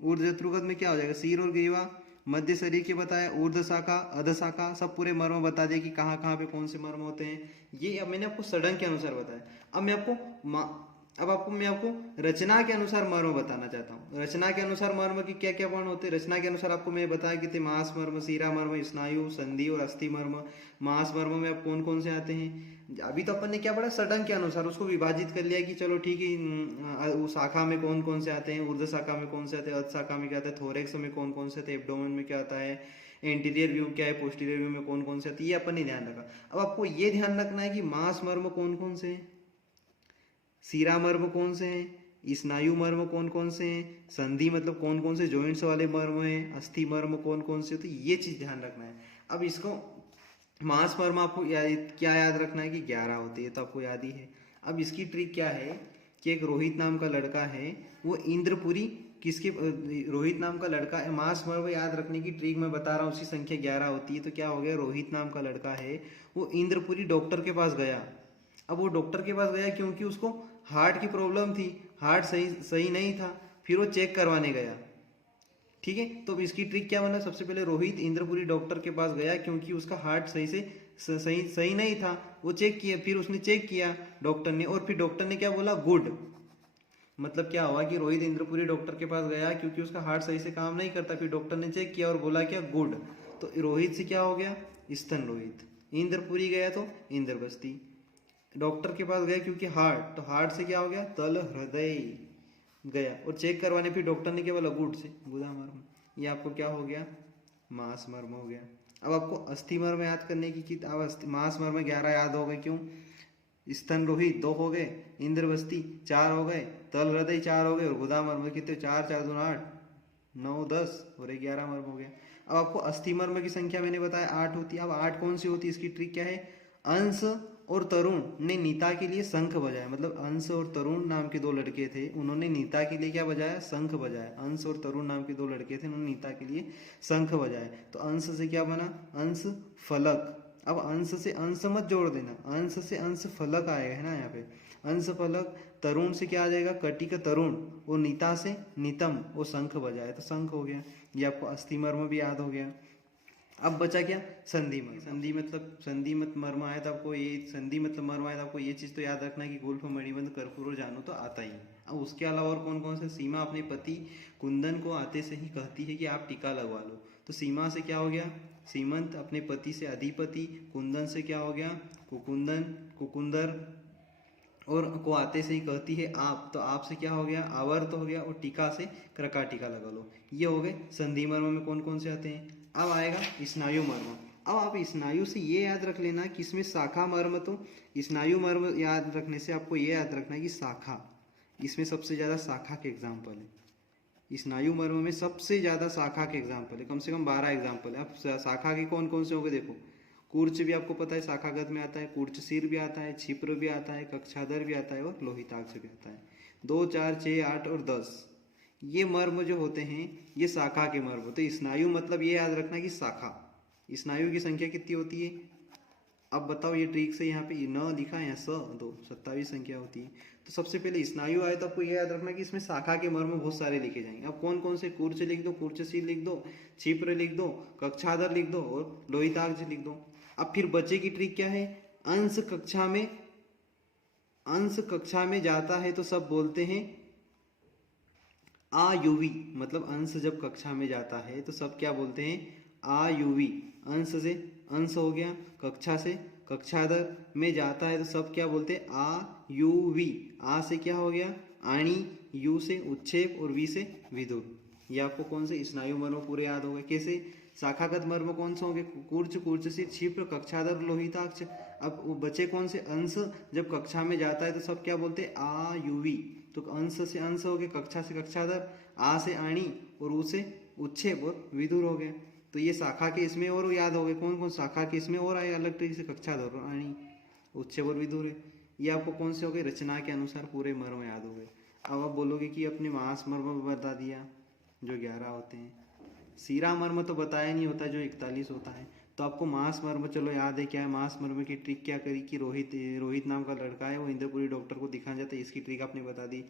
ऊर्ध्व जत्रुगत में क्या हो जाएगा? सिर और ग्रीवा। मध्य शरीर के बताया, ऊर्ध्व शाखा, अध शाखा, सब पूरे मर्म बता दिए कि कहाँ कहाँ पे कौन से मर्म होते हैं। ये अब मैंने आपको सड़ंग के अनुसार बताया। अब मैं आपको रचना के अनुसार मर्म बताना चाहता हूँ। रचना के अनुसार मर्म की क्या क्या वर्ण होते हैं? रचना के अनुसार आपको मैं बताया कि थे मांस मर्म, सीरा मर्म, स्नायु, संधि और अस्थि मर्म। मांस मर्म में अब कौन कौन से आते हैं? अभी तो अपन ने क्या पढ़ा? सड़ंग के अनुसार उसको विभाजित कर लिया कि चलो ठीक है, वो शाखा में कौन कौन से आते हैं, ऊर्ध्व शाखा में कौन से आते हैं, अर्ध शाखा में क्या आता है, थोरेक्स में कौन कौन से आते हैं, एब्डोमेन में क्या आता है, एंटीरियर व्यू क्या है, पोस्टीरियर व्यू में कौन कौन से आते हैं, ये अपन ने ध्यान रखा। अब आपको ये ध्यान रखना है कि मांस मर्म कौन कौन से हैं, सीरा मर्म कौन से हैं, स्नायु मर्म कौन कौन से हैं, संधि मतलब कौन कौन से जॉइंट्स वाले मर्म हैं, अस्थि मर्म कौन कौन से, तो ये चीज ध्यान रखना है। अब इसको मांस मर्म आपको क्या याद रखना है कि 11 होती है, तो आपको याद ही है। अब इसकी ट्रिक क्या है कि एक रोहित नाम का लड़का है, वो इंद्रपुरी किसके, रोहित नाम का लड़का है। मांस मर्म याद रखने की ट्रिक मैं बता रहा हूँ, उसकी संख्या 11 होती है। तो क्या हो गया? रोहित नाम का लड़का है, वो इंद्रपुरी डॉक्टर के पास गया। अब वो डॉक्टर के पास गया क्योंकि उसको हार्ट की प्रॉब्लम थी, हार्ट सही सही नहीं था, फिर वो चेक करवाने गया। ठीक है, तो अब इसकी ट्रिक क्या बना, सबसे पहले रोहित इंद्रपुरी डॉक्टर के पास गया क्योंकि उसका हार्ट सही से सही सही नहीं था। वो चेक किया, फिर उसने चेक किया डॉक्टर ने, और फिर डॉक्टर ने क्या बोला, गुड। मतलब क्या हुआ कि रोहित इंद्रपुरी डॉक्टर के पास गया क्योंकि उसका हार्ट सही से काम नहीं करता, फिर डॉक्टर ने चेक किया और बोला क्या, गुड। तो रोहित से क्या हो गया, स्तन रोहित। इंद्रपुरी गया तो इंद्रबस्ती। डॉक्टर के पास गया क्योंकि हार्ट, तो हार्ट से क्या हो गया, तल हृदय गया, और चेक करवाने फिर डॉक्टर ने क्या बोला, गुड से गुदा मर्म। ये आपको क्या हो गया, मांस मर्म हो गया। अब आपको अस्थि मर्म याद करने की, अब मांस मर्म 11 याद हो गए, क्यों, स्तन रोहित 2 हो गए, इंद्रबस्ती 4 हो गए, तल हृदय 4 हो गए, और गुदा मर्म कितने, 4 4 2 8 9 10 और 11 मर्म हो गया। अब आपको अस्थि मर्म की संख्या मैंने बताया 8 होती है। अब 8 कौन सी होती है, इसकी ट्रिक क्या है, अंश और तरुण ने नीता के लिए शंख बजाया। मतलब अंश और तरुण नाम के 2 लड़के थे, उन्होंने नीता के लिए क्या बजाया, शंख बजाया। अंश और तरुण नाम के 2 लड़के थे, उन्होंने नीता के लिए शंख बजाया। तो अंश से क्या बना, अंश फलक। अब अंश से अंश मत जोड़ देना, अंश से अंश फलक आएगा, है ना, यहाँ पे अंश फलक। तरुण से क्या आ जाएगा, कटिक तरुण, और नीता से नितम, वो शंख बजाए तो शंख हो गया। ये आपको अस्थि मर्म भी याद हो गया। अब बचा क्या, संधि मर्म। संधि मतलब संधि मत मर्म आया था आपको, ये संधि मतलब मर्म आया था आपको, ये चीज तो याद रखना कि गुल्फ मणिबंध कर्पूर और जानो तो आता ही है। अब उसके अलावा और कौन कौन से, सीमा अपने पति कुंदन को आते से ही कहती है कि आप टीका लगवा लो। तो सीमा से क्या हो गया, सीमंत। अपने पति से अधिपति, कुंदन से क्या हो गया, कुकुंदन कुकुंदर, और को आते से ही कहती है आप, तो आप से क्या हो गया, आवर्त हो गया, और टीका से क्रका टीका लगा लो। ये हो गए संधि मर्म में कौन कौन से आते हैं। अब आएगा स्नायु मर्म। अब आप स्नायु से ये याद रख लेना कि इसमें शाखा मर्म, तो स्नायु मर्म याद रखने से आपको ये याद रखना है कि शाखा, इसमें सबसे ज़्यादा शाखा के एग्जाम्पल है। स्नायु मर्म में सबसे ज़्यादा शाखा के एग्जाम्पल है, कम से कम 12 एग्जाम्पल है। अब शाखा के कौन कौन से होंगे देखो, कूर्च भी आपको पता है शाखागत में आता है, कूर्च सिर भी आता है, क्षिप्र भी आता है, कक्षाधर भी आता है, और लोहिताक्ष भी आता है। 2 4 6 8 और 10 ये मर्म जो होते हैं ये शाखा के मर्म होते हैं। स्नायु मतलब ये याद रखना कि शाखा, स्नायु की संख्या कितनी होती है। अब बताओ, ये ट्रिक से यहाँ पे न लिखा है, स 2 27 संख्या होती है। तो सबसे पहले स्नायु आए तो आपको यह याद रखना कि इसमें शाखा के मर्म बहुत सारे लिखे जाएंगे। अब कौन कौन से, कूर्च लिख दो, कूर्चशील लिख दो, क्षिप्र लिख दो, कक्षाधर लिख दो, और लोहिताक्ष लिख दो। अब फिर बचे की ट्रिक क्या है, अंश कक्षा में, अंश कक्षा में जाता है तो सब बोलते हैं आयुवी। मतलब अंश जब कक्षा में जाता है तो सब क्या बोलते हैं, आयुवी। अंश से अंश हो गया, कक्षा से कक्षाधर में जाता है तो सब क्या बोलते हैं, आयुवी। आ से क्या हो गया, आणी, यू से उच्छेप, और वी से विदुर। ये आपको कौन से स्नायु मर्म पूरे याद हो गए। कैसे, शाखागत मर्म कौन से होंगे, कूर्च, कूर्चशील, क्षिप्र, कक्षाधर, लोहिताक्ष। अब वो बचे कौन से, अंश जब कक्षा में जाता है तो सब क्या बोलते हैं, आयुवी। तो अंश से अंश हो गए, कक्षा से कक्षाधर, आ से आणी, और ऊ से उच्छेप, और विदुर हो गए। तो ये शाखा के इसमें और याद हो गए, कौन कौन शाखा के इसमें और आए अलग तरीके से, कक्षाधर और आणी, उच्छेप और विदुर है। ये आपको कौन से हो गए, रचना के अनुसार पूरे मर्म याद हो गए। अब आप बोलोगे कि अपने मास मर्म बता दिया जो 11 होते हैं, सीरा मर्म तो बताया नहीं होता जो 41 होता है। तो आपको मास मर्म चलो याद है क्या है, मास मर्म की ट्रिक क्या करी कि रोहित रोहित नाम का लड़का है, वो इंद्रपुरी डॉक्टर को दिखाने जाता है, इसकी ट्रिक आपने बता दी।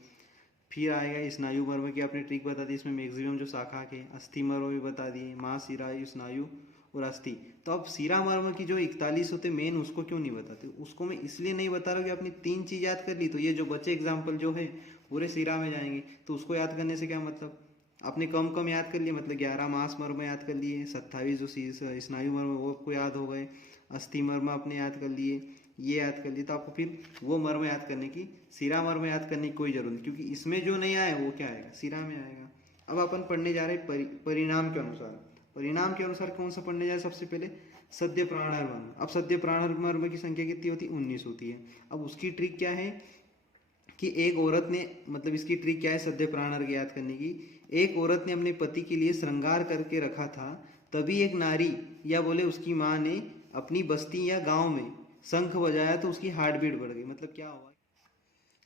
फिर आएगा स्नायु मर्म की आपने ट्रिक बता दी, इसमें मैक्सिमम जो शाखा के, अस्थि मर्म भी बता दिए, मास, सीरा, स्नायु और अस्थि। तो अब सीरा मर्म की जो 41 होते मेन, उसको क्यों नहीं बताते, उसको मैं इसलिए नहीं बता रहा हूँ कि आपने 3 चीज़ याद कर ली तो ये जो बचे एग्जाम्पल जो है पूरे सीरा में जाएंगे। तो उसको याद करने से क्या मतलब, आपने कम कम याद कर लिया, मतलब 11 मास मर्म याद कर लिए, 27 जो स्नायु मर्म वो आपको याद हो गए, अस्थि मर्म आपने याद कर लिए, ये याद कर लिए। तो आपको फिर वो मर्म याद करने की, सीरा मर्म याद करने की कोई जरूरत नहीं, क्योंकि इसमें जो नहीं आया वो क्या आएगा, सीरा में आएगा। अब अपन पढ़ने जा रहे हैं परिणाम के अनुसार। परिणाम के अनुसार कौन सा पढ़ने जा रहे, सबसे पहले सद्य प्राणर मर्म। अब सद्य प्राणर मर्म की संख्या कितनी होती है, 19 होती है। अब उसकी ट्रिक क्या है कि एक औरत ने, मतलब इसकी ट्रिक क्या है सद्य प्राणर की याद करने की, एक औरत ने अपने पति के लिए श्रृंगार करके रखा था, तभी एक नारी या बोले उसकी माँ ने अपनी बस्ती या गांव में शंख बजाया तो उसकी हार्ट बीट बढ़ गई। मतलब क्या हुआ,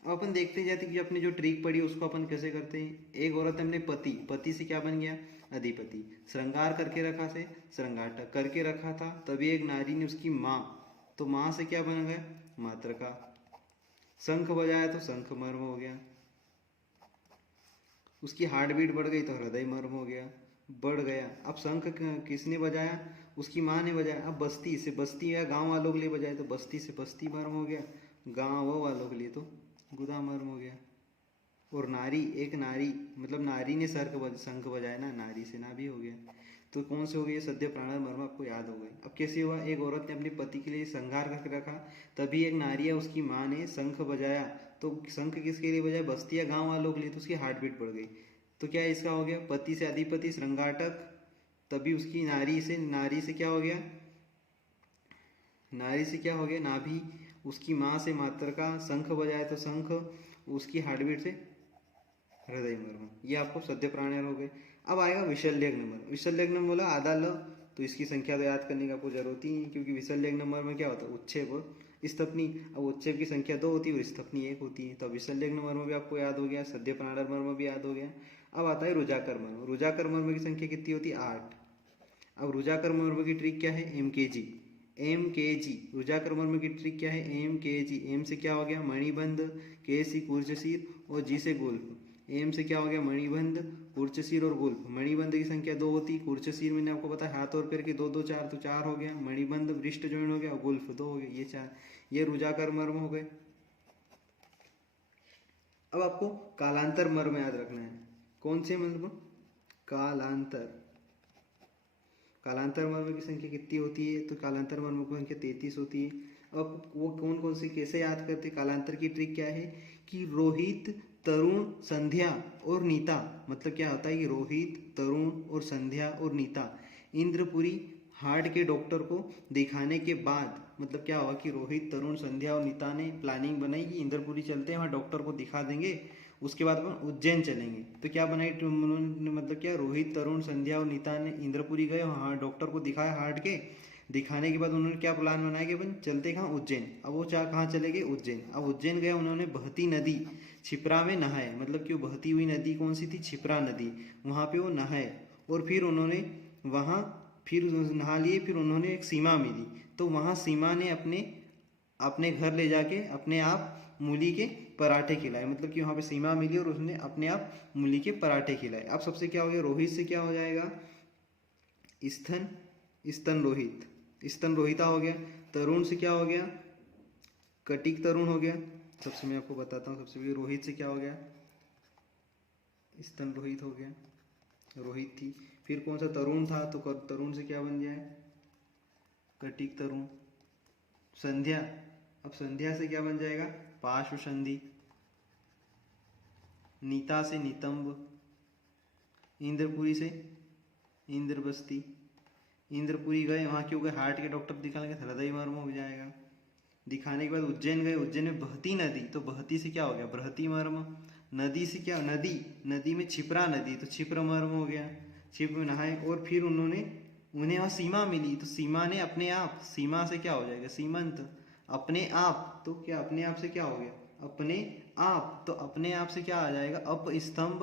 अब अपन देखते जाते कि अपनी जो ट्रिक पड़ी उसको अपन कैसे करते हैं। एक औरत ने अपने पति, पति से क्या बन गया, अधिपति, श्रृंगार करके रखा से श्रृंगार करके रखा था, तभी एक नारी ने उसकी माँ, तो माँ से क्या बन गया, मातृका। शंख बजाया तो शंख मर्म हो गया। उसकी हार्ट बीट बढ़ गई तो हृदय मर्म हो गया, बढ़ गया। अब शंख किसने बजाया? उसकी माँ ने बजाया। अब बस्ती से बस्ती या गांव वालों के लिए बजाए तो बस्ती से बस्ती मर्म हो गया, गांव वालों के लिए तो गुदा मर्म हो गया। और नारी, एक नारी मतलब नारी ने शंख बजाया ना, नारी से ना भी हो गया। तो कौन से हो गए? सद्य प्राणर मर्म आपको याद हो गए। अब कैसे हुआ? एक औरत ने अपने पति के लिए श्रृंगार करके रखा, तभी एक नारी या उसकी माँ ने शंख बजाया। तो शंख किसके लिए बजाया? बस्ती या गाँव वालों के लिए, तो उसकी हार्ट बीट बढ़ गई। तो क्या इसका हो गया? पति से अधिपति श्रृंगाटक, तभी उसकी नारी से क्या हो गया? नारी से क्या हो गया? नाभि। उसकी माँ से मातृका, शंख बजाया तो शंख, उसकी हार्ट बीट से हृदय मर्म। ये आपको सद्य प्राणायाम हो गए। अब आएगा विशल्यग्न मर्म। विशल्यग्न बोला आधा ल, तो इसकी संख्या तो याद करने का आपको जरूरत ही नहीं, क्योंकि विशल्यग्न मर्म में क्या होता है? उच्छेद और स्तपनी। अब उच्छेद की संख्या 2 होती है और स्तपनी 1 होती है। तो विशल्यग्न मर्म भी आपको याद हो गया, सद्य प्राणायाम मर्म भी याद हो गया। अब आता है रुजाकर मर्म। रुजाकर मर्म की संख्या कितनी होती है? 8। अब रुजाकर मर्म की ट्रिक क्या है? MKG। MKG रुजाकर मर्म की ट्रिक क्या है? MKG। एम से क्या हो गया? मणिबंध, के सी कूर्चशीर और जी से गुल्फ। एम से क्या हो गया? मणिबंध, कूर्चशीर और गुल्फ। मणिबंध की संख्या 2 होती, कूर्चशीर मैंने आपको बताया हाथ और पैर के 2 2 4, तो 4 हो गया। मणिबंध वृष्ट जॉइंट हो गया और गुल्फ 2 हो गए, ये 4। ये रुजाकर मर्म हो गए। अब आपको कालांतर मर्म याद रखना है। कौन से मर्म? कालांतर। कालांतर मर्म की संख्या कितनी होती है? तो कालांतर मर्म की संख्या 33 होती है। अब वो कौन कौन से कैसे याद करते? कालांतर की ट्रिक क्या है कि रोहित, तरुण, संध्या और नीता, मतलब क्या होता है कि रोहित, तरुण और संध्या और नीता इंद्रपुरी हार्ट के डॉक्टर को दिखाने के बाद, मतलब क्या हुआ कि रोहित, तरुण, संध्या और नीता ने प्लानिंग बनाई कि इंद्रपुरी चलते हैं, वहाँ डॉक्टर को दिखा देंगे, उसके बाद अपन उज्जैन चलेंगे। तो क्या बनाई उन्होंने, मतलब क्या, रोहित, तरुण, संध्या और नीता ने इंद्रपुरी गए, वहाँ डॉक्टर को दिखाया हार्ट के। दिखाने के बाद उन्होंने क्या प्लान बनाया कि अपन चलते कहाँ? उज्जैन। अब वो कहाँ चले गए? उज्जैन। अब उज्जैन गया, उन्होंने बहती नदी छिप्रा में नहाए, मतलब कि वो बहती हुई नदी कौन सी थी? छिप्रा नदी। वहाँ पे वो नहाए और फिर उन्होंने वहाँ फिर नहा लिए। फिर उन्होंने एक सीमा मिली, तो वहाँ सीमा ने अपने अपने घर ले जाके अपने आप मूली के पराठे खिलाए, मतलब कि वहाँ पे सीमा मिली और उसने अपने आप मूली के पराठे खिलाए। अब सबसे क्या हो गया? रोहित से क्या हो जाएगा? स्तन, स्तन रोहित, स्तन रोहिता हो गया। तरुण से क्या हो गया? कटिक तरुण हो गया। सबसे मैं आपको बताता हूँ, सबसे पहले रोहित से क्या हो गया? स्तन रोहित हो गया, रोहित थी। फिर कौन सा? तरुण था, तो तरुण से क्या बन जाए? कटिक तरुण। संध्या, अब संध्या से क्या बन जाएगा? पार्श्व संधि। नीता से नितंब। इंद्रपुरी से इंद्रबस्ती। इंद्रपुरी गए, वहाँ क्यों गए? हार्ट के डॉक्टर दिखाने के, हृदय मर्म हो जाएगा। दिखाने के बाद उज्जैन गए, उज्जैन में बहती नदी, तो बहती से क्या हो गया? बृहति मर्म। नदी से क्या? नदी, नदी में छिपरा नदी, तो छिप्र मर्म हो गया। छिप में नहाए और फिर उन्हें वहाँ सीमा मिली, तो सीमा ने अपने आप, सीमा से क्या हो जाएगा? सीमंत। अपने आप, तो क्या अपने आप से क्या हो गया? अपने आप, तो अपने आप से क्या आ जाएगा? अपस्तंभ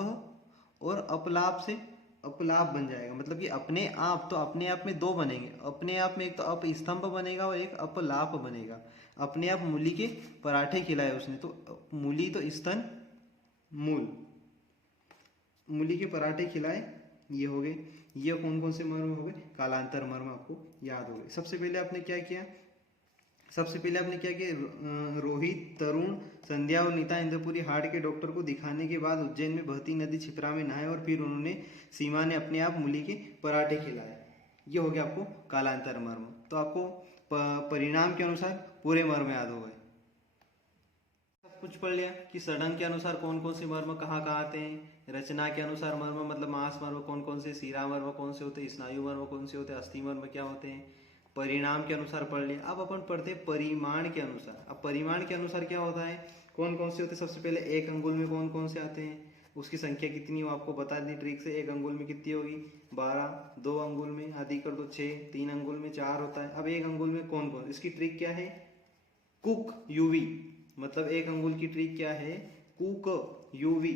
और अपलाप से अपलाप बन जाएगा, मतलब कि अपने आप, तो अपने आप में 2 बनेंगे। अपने आप में एक तो अपस्तंभ बनेगा और एक अपलाप बनेगा। अपने आप मूली के पराठे खिलाए उसने, तो मूली तो स्तन मूल, मूली के पराठे खिलाए, ये हो गए। ये कौन कौन से मर्म हो गए? कालांतर मर्म आपको याद हो गए। सबसे पहले आपने क्या किया? सबसे पहले आपने क्या किया? रोहित, तरुण, संध्या और नीता इंद्रपुरी हार्ट के डॉक्टर को दिखाने के बाद उज्जैन में बहती नदी छिपरा में नहाए और फिर उन्होंने सीमा ने अपने आप मूली के पराठे खिलाए। ये हो गया आपको कालांतर मर्म। तो आपको परिणाम के अनुसार पूरे मर्म याद हो गए। सब कुछ पढ़ लिया कि षडंग के अनुसार कौन कौन से मर्म कहाँ कहाँ आते हैं, रचना के अनुसार मर्म मतलब मांस मर्म कौन कौन से, शिरा मर्म कौन से होते हैं, स्नायु मर्म कौन से होते हैं, अस्थि मर्म क्या होते हैं, परिणाम के अनुसार पढ़ लिया। अब अपन पढ़ते हैं परिमाण के अनुसार। अब परिमाण के अनुसार क्या होता है, कौन कौन से होते हैं? सबसे पहले 1 अंगुल में कौन कौन से आते हैं, उसकी संख्या कितनी हो आपको बता दी ट्रिक से। 1 अंगुल में कितनी होगी? 12। 2 अंगुल में आदि कर दो 6। 3 अंगुल में 4 होता है। अब 1 अंगुल में कौन कौन, इसकी ट्रिक क्या है? कुक यूवी, मतलब 1 अंगुल की ट्रिक क्या है? Cook UV,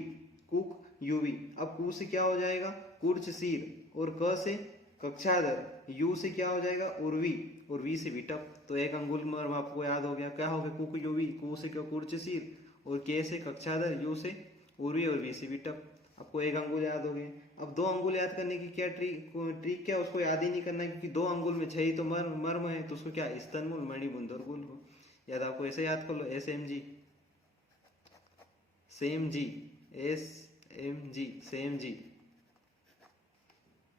cook UV. अब कु से क्या हो जाएगा? कुर्च शीर और क से कक्षाधर, यू से क्या हो जाएगा उर्वी, और वी से विटप। तो एक अंगुल मर्म आपको याद हो गया, क्या हो गया कुक युवी, कु से क्या कुर्चशीर, और के से कक्षाधर, यू से उर्वी और वी से विटप। आपको एक अंगुल याद हो गए। अब दो अंगुल याद करने की क्या ट्रिक क्या, उसको याद ही नहीं करना है, क्योंकि दो अंगुल में 6 ही तो मर्म है, तो उसको क्या स्तनमूल मणिबुंद और गुल हो याद। आपको ऐसे याद कर लो, एस एम जी, सेम जी, एस एम जी, सेम जी,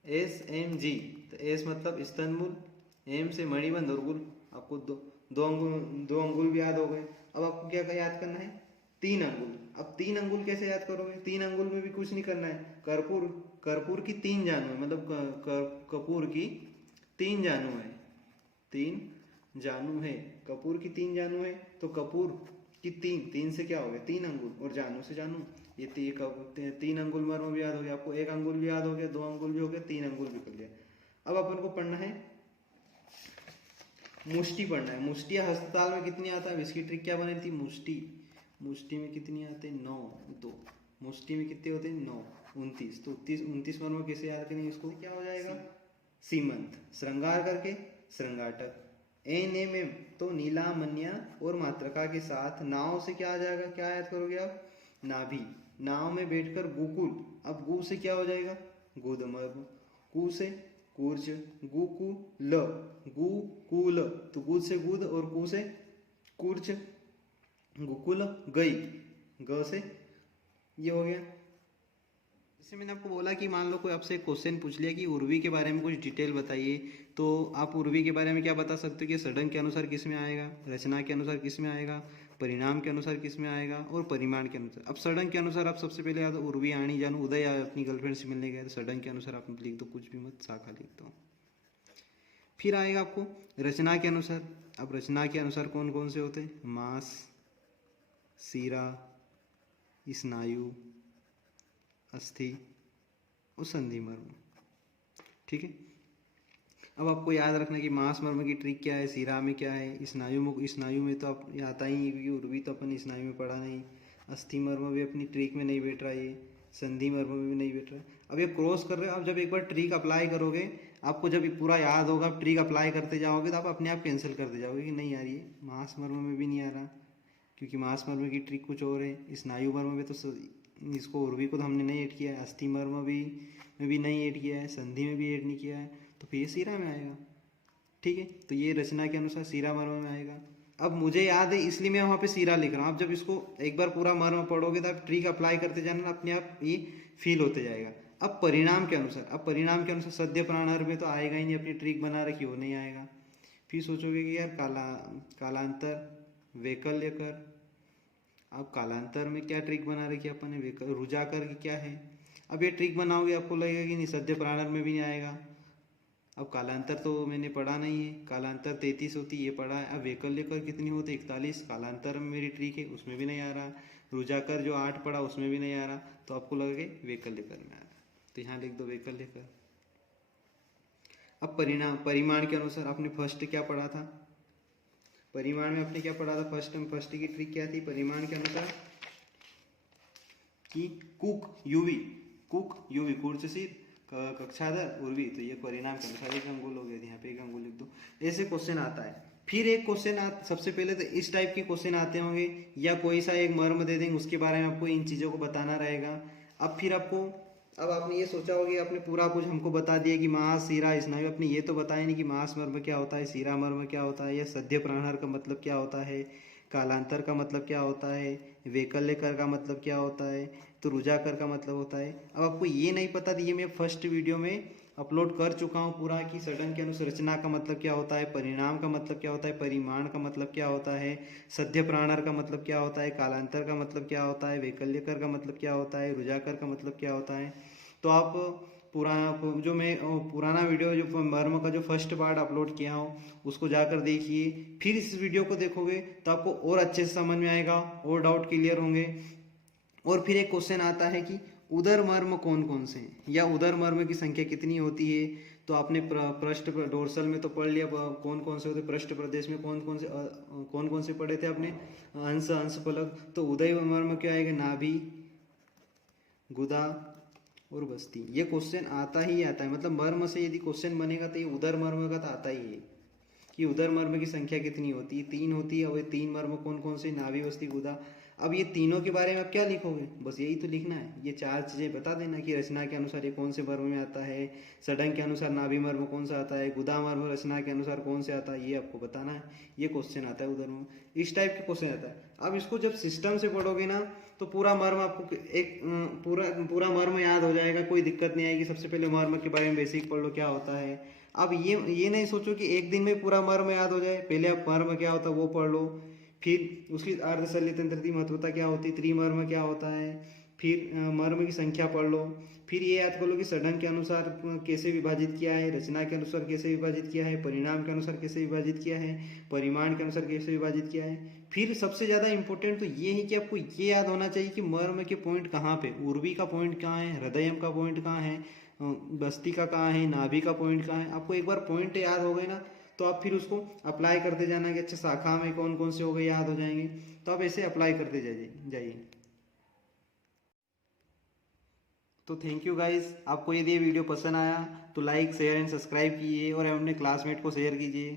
एस एम जी। तो एस मतलब स्तनमूल, एम से मणिबंध और गुल। आपको दो अंगुल भी याद हो गए। अब आपको क्या याद करना है, 3 अंगुल। अब 3 अंगुल कैसे याद करोगे, 3 अंगुल में भी कुछ नहीं करना है। कर्पूर, कर्पूर की 3 जानू है, मतलब कपूर की 3 जानू है, 3 जानू है, कपूर की 3 जानू है। तो कपूर की 3 से क्या हो गया 3 अंगुल, और जानू से जानू, ये 3 अंगुल मर्म भी याद हो गया आपको। एक अंगुल भी याद हो गया, 2 अंगुल भी हो गया, 3 अंगुल भी कर लिया। अब अपन को पढ़ना है मुष्टि पढ़ना है। मुष्टि हस्तताल में कितनी आता है, इसकी ट्रिक क्या बनी थी, मुष्टि, मुष्टि में कितनी आते हैं 9, 2, मुष्टि में कितने होते हैं 9, 29। तो 29 मर्म कैसे याद करेंगे इसको, क्या हो जाएगा सीमंत, श्रृंगार करके श्रृंगाटक, एन एम एम तो नीलामन्या और मात्रका के साथ। नाव से क्या आ जाएगा, क्या याद करोगे आप, नाभि, नाव में बैठकर गुकुल। अब गु से क्या हो जाएगा गुदमर्म, कु से कूर्ज, गुकुल, गुकुल, तो गुद से गुद और कु से कूर्ज, गुकुल गई, ग से ये हो गया। जैसे मैंने आपको बोला कि मान लो कोई आपसे क्वेश्चन पूछ लिया कि उर्वी के बारे में कुछ डिटेल बताइए, तो आप उर्वी के बारे में क्या बता सकते हो कि सडंग के अनुसार किस में आएगा, रचना के अनुसार किस में आएगा, परिणाम के अनुसार किस में आएगा, और परिमाण के अनुसार। अब सडंग के अनुसार आप सबसे पहले याद उर्वी आनी जानू उदय अपनी गर्लफ्रेंड से मिलने गए, तो सडंग के अनुसार आप लिख दो, कुछ भी मत, शाखा लिख दो। फिर आएगा आपको रचना के अनुसार। अब रचना के अनुसार कौन कौन से होते हैं, मांस, सीरा, स्नायु, अस्थि और संधि मर्म, ठीक है। अब आपको याद रखना कि मांस मर्म की ट्रिक क्या है, सीरा में क्या है, स्नायु में तो आप ये आता ही है, क्योंकि उर्वी तो अपन स्नायु में पढ़ा नहीं। अस्थि मर्म भी अपनी ट्रिक में नहीं बैठ रहा, ये संधि मर्म में भी नहीं बैठ रहा। अब ये क्रॉस कर रहे हो, आप जब एक बार ट्रिक अप्लाई करोगे, आपको जब पूरा याद होगा, आप ट्रिक अप्लाई करते जाओगे, तो आप अपने आप कैंसिल करते जाओगे कि नहीं यार ये मांस मर्म में भी नहीं आ रहा, क्योंकि मांस मर्म की ट्रिक कुछ और है। स्नायु मर्म में तो इसको उर्वी को तो हमने नहीं ऐड किया है, अस्थि मर्म में भी नहीं ऐड किया है, संधि में भी ऐड नहीं किया है, तो फिर ये सीरा में आएगा, ठीक है। तो ये रचना के अनुसार सीरा मर्म में आएगा। अब मुझे याद है इसलिए मैं वहाँ पे सीरा लिख रहा हूँ। आप जब इसको एक बार पूरा मर्म पढ़ोगे तो आप ट्रिक अप्लाई करते जाना, अपने आप ये फील होते जाएगा। अब परिणाम के अनुसार, अब परिणाम के अनुसार सद्य प्राणहर में तो आएगा ही नहीं, अपनी ट्रिक बना रखी वो नहीं आएगा। फिर सोचोगे कि यार कालांतर, वैकल्य कर। अब कालांतर में क्या ट्रिक बना रखी अपन ने, रुजाकर की क्या है। अब ये ट्रिक बनाओगे आपको लगेगा कि नहीं सद्य प्राणहर में भी नहीं आएगा। अब कालांतर तो मैंने पढ़ा नहीं है, कालांतर 33 होती ये पढ़ा है। अब वैकल्य कर कितनी होती 41, कालांतर में मेरी ट्रिक है उसमें भी नहीं आ रहा। रुजाकर जो 8 पढ़ा उसमें भी नहीं आ रहा, तो आपको लगे वैकल्य कर में आ रहा, तो यहाँ लिख दो वैकल्य कर। अब परिमाण के अनुसार आपने फर्स्ट क्या पढ़ा था, परिमाण में आपने क्या पढ़ा था, फर्स्ट की ट्रिक क्या थी परिमाण के अनुसार, कि कुक यूवी कूर्चशीर कक्षाधर उर्वी, तो ये परिणाम के अनुसार एक अंगुल हो गया, यहाँ पे एक अंगुल लिख दो। ऐसे क्वेश्चन आता है। फिर एक क्वेश्चन सबसे पहले तो इस टाइप के क्वेश्चन आते होंगे, या कोई सा एक मर्म दे देंगे उसके बारे में आपको इन चीज़ों को बताना रहेगा। अब फिर आपको, अब आपने ये सोचा होगा आपने पूरा कुछ हमको बता दिया कि मांस, सीरा, स्नायु, आपने ये तो बताया नहीं कि मांस मर्म क्या होता है, सीरा मर्म क्या होता है, या सद्य प्राणहर का मतलब क्या होता है, कालांतर का मतलब क्या होता है, वैकल्य कर का मतलब क्या होता है, तो रुजाकर का मतलब होता है। अब आपको ये नहीं पता था, ये मैं फर्स्ट वीडियो में अपलोड कर चुका हूँ पूरा, कि सडन के अनुसंरचना का मतलब क्या होता है, परिणाम का मतलब क्या होता है, परिमाण का मतलब क्या होता है, सद्य प्राणहर का मतलब क्या होता है, कालांतर का मतलब क्या होता है, वैकल्यकर का मतलब क्या होता है, रुजाकर का मतलब क्या होता है। तो आप जो मैं पुराना वीडियो जो मर्म का जो फर्स्ट पार्ट अपलोड किया हूँ उसको जाकर देखिए, फिर इस वीडियो को देखोगे तो आपको और अच्छे से समझ में आएगा, और डाउट क्लियर होंगे। और फिर एक क्वेश्चन आता है कि उदर मर्म कौन कौन से हैं, या उदर मर्म की संख्या कितनी होती है। तो आपने पृष्ठ डोर्सल में तो पढ़ लिया कौन कौन से होते, पृष्ठ प्रदेश में कौन कौन से पढ़े थे आपने, अंश फलक। तो उदय मर्म क्या आएगा, नाभि, गुदा, और बस्ती, ये क्वेश्चन आता ही आता है। मतलब मर्म से यदि क्वेश्चन बनेगा तो ये उदर मर्म का तो आता ही है कि उदर मर्म की संख्या कितनी होती है, 3 होती है। और ये 3 मर्म कौन कौन से, नाभि, बस्ती, गुदा। अब ये तीनों के बारे में आप क्या लिखोगे, बस यही तो लिखना है। ये 4 चीज़ें बता देना कि रचना के अनुसार ये कौन से मर्म में आता है, सडंग के अनुसार नाभि मर्म कौन सा आता है, गुदा मर्म रचना के अनुसार कौन से आता है, ये आपको बताना है। ये क्वेश्चन आता है उधर में, इस टाइप के क्वेश्चन आता है। अब इसको जब सिस्टम से पढ़ोगे ना तो पूरा मर्म आपको एक पूरा पूरा मर्म याद हो जाएगा, कोई दिक्कत नहीं आएगी। सबसे पहले मर्म के बारे में बेसिक पढ़ लो क्या होता है। अब ये नहीं सोचो कि एक दिन में पूरा मर्म याद हो जाए, पहले आप मर्म क्या होता है वो पढ़ लो, फिर उसकी अर्धशल्य तंत्र की महत्वता क्या होती है, त्रिमर्म क्या होता है, फिर मर्म की संख्या पढ़ लो। फिर ये याद कर लो कि सडंग के अनुसार कैसे विभाजित किया है, रचना के अनुसार कैसे विभाजित किया है, परिणाम के अनुसार कैसे विभाजित किया है, परिमाण के अनुसार कैसे विभाजित किया है। फिर सबसे ज़्यादा इंपॉर्टेंट तो ये है कि आपको ये याद होना चाहिए कि मर्म के पॉइंट कहाँ पे, उर्वी का पॉइंट कहाँ है, हृदयम का पॉइंट कहाँ है, बस्ती का कहाँ है, नाभि का पॉइंट कहाँ है। आपको एक बार पॉइंट याद हो गए ना तो आप फिर उसको अप्लाई करते जाना कि अच्छा शाखा में कौन कौन से हो गए, याद हो जाएंगे। तो आप ऐसे अप्लाई करते जाइए। तो थैंक यू गाइस, आपको यदि ये वीडियो पसंद आया तो लाइक शेयर एंड सब्सक्राइब कीजिए और अपने क्लासमेट को शेयर कीजिए।